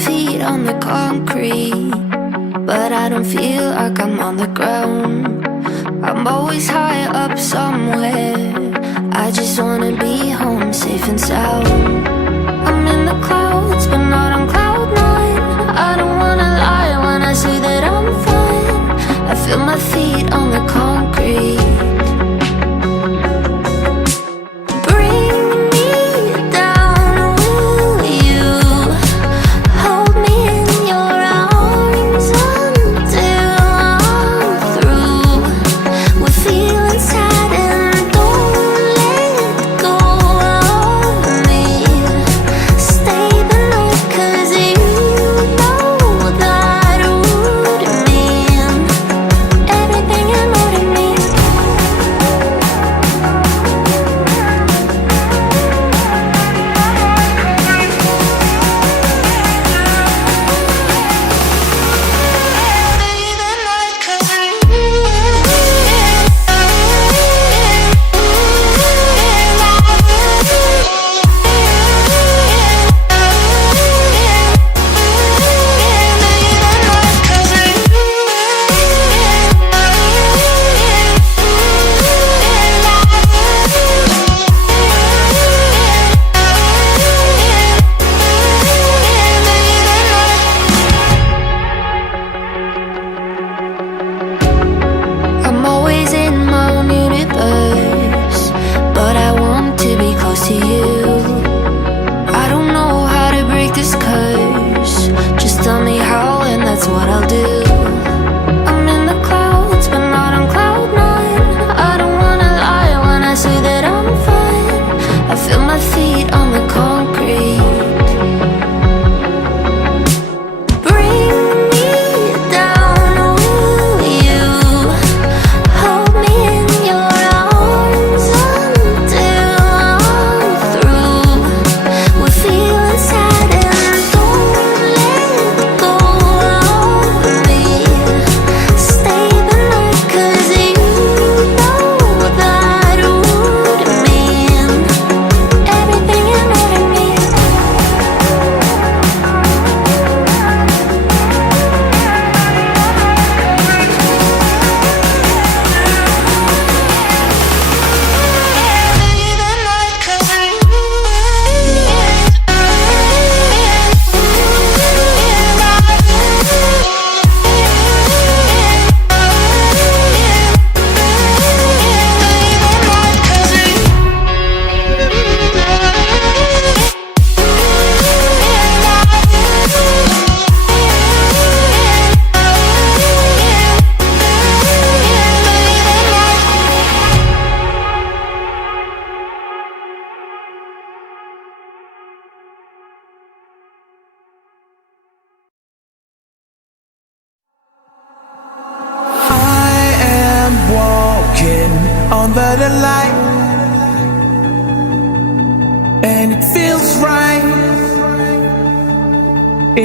feet on the concrete, but I don't feel like I'm on the ground. I'm always high up somewhere. I just wanna be home safe and sound. I'm in the clouds, but not on cloud nine. I don't wanna lie when I say that I'm fine. I feel my feet on the concrete. Under the light, and it feels right.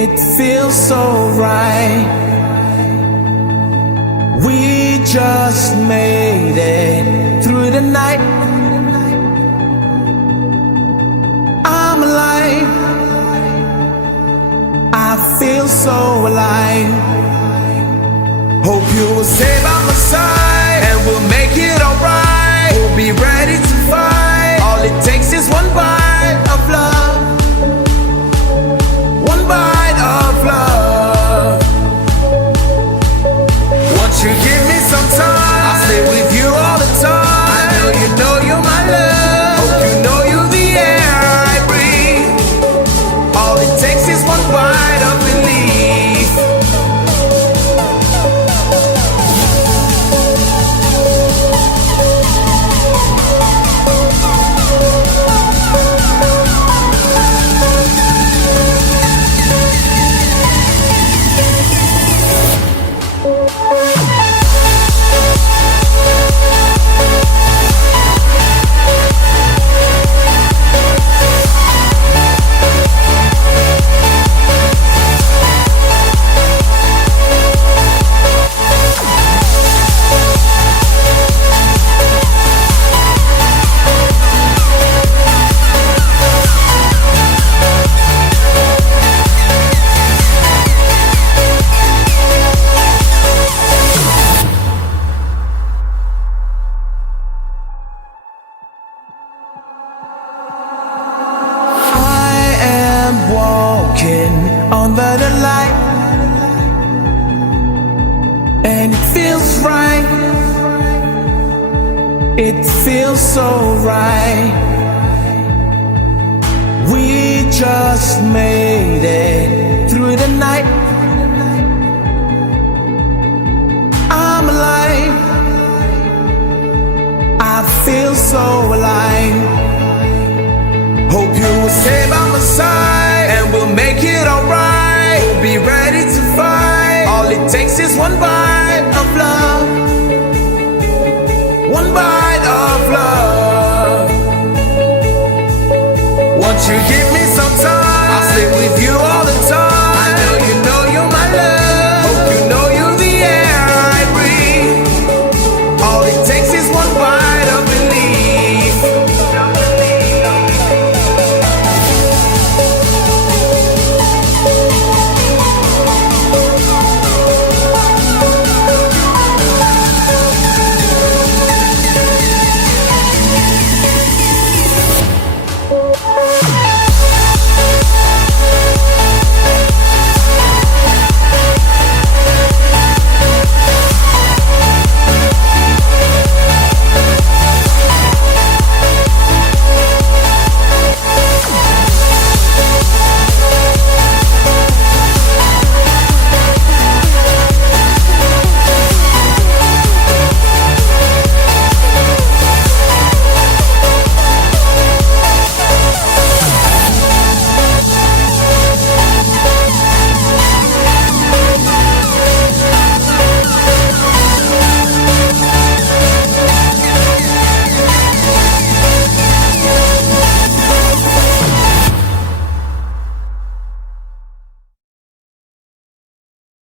It feels so right. We just made it through the night. I'm alive. I feel so alive. Hope you will stay by my side, and we'll make it alright. We'll be ready to fight. All it takes is one bite of love. One bite of love. Won't you give me some time? I'll stay with you all the time. I know you're my love. Hope you know you're the air I breathe. All it takes is one bite of belief. under the light, and it feels right. It feels so right. We just made it through the night. I'm alive. I feel so alive. Hope you will stay by my side, and we'll make it alright. We'll be ready to fight. All it takes is one bite of love. One bite of love. Once you give